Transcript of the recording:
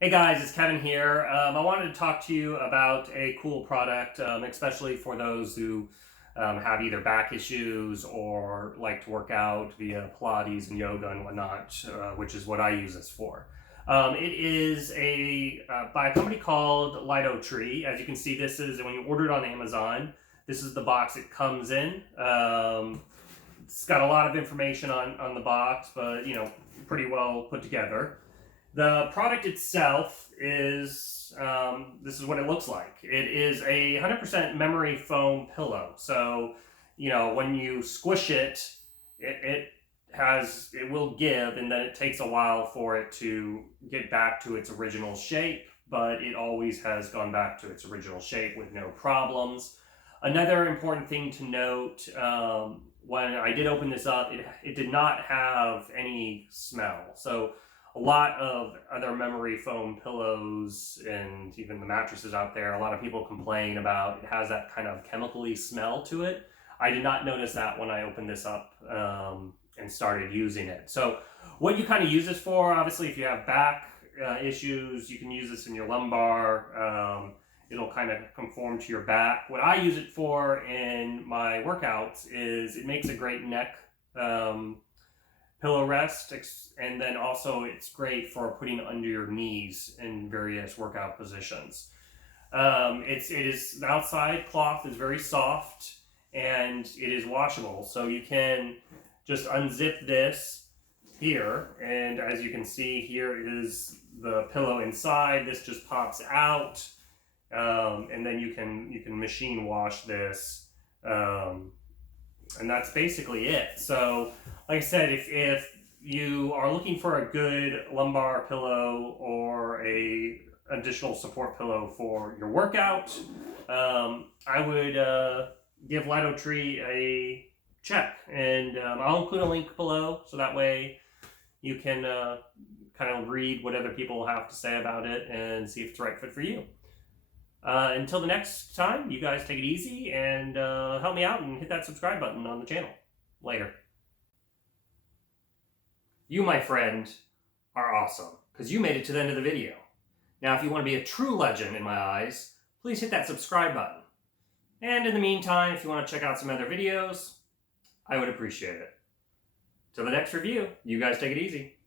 Hey guys, it's Kevin here. I wanted to talk to you about a cool product, especially for those who have either back issues or like to work out via Pilates and yoga and whatnot, which is what I use this for. It is by a company called LitoTree. As you can see, this is when you order it on Amazon. This is the box it comes in. It's got a lot of information on the box, but pretty well put together. The product itself is, this is what it looks like. It is a 100% memory foam pillow. So, when you squish it, it will give, and then it takes a while for it to get back to its original shape, but it always has gone back to its original shape with no problems. Another important thing to note, when I did open this up, it did not have any smell. So a lot of other memory foam pillows and even the mattresses out there, a lot of people complain about it has that kind of chemically smell to it. I did not notice that when I opened this up and started using it. So what you kind of use this for, obviously if you have back issues, you can use this in your lumbar. It'll kind of conform to your back. What I use it for in my workouts is it makes a great neck pillow rest, and then also it's great for putting under your knees in various workout positions. The outside cloth is very soft and it is washable, so you can just unzip this here, and as you can see, here is the pillow inside. This just pops out, and then you can machine wash this. And that's basically it. So, like I said, if you are looking for a good lumbar pillow or a additional support pillow for your workout, I would give LitoTree a check. And I'll include a link below, so that way you can kind of read what other people have to say about it and see if it's the right fit for you. Until the next time, you guys take it easy and help me out and hit that subscribe button on the channel. Later. You, my friend, are awesome because you made it to the end of the video. Now, if you want to be a true legend in my eyes, please hit that subscribe button. And in the meantime, if you want to check out some other videos, I would appreciate it. Till the next review, you guys take it easy.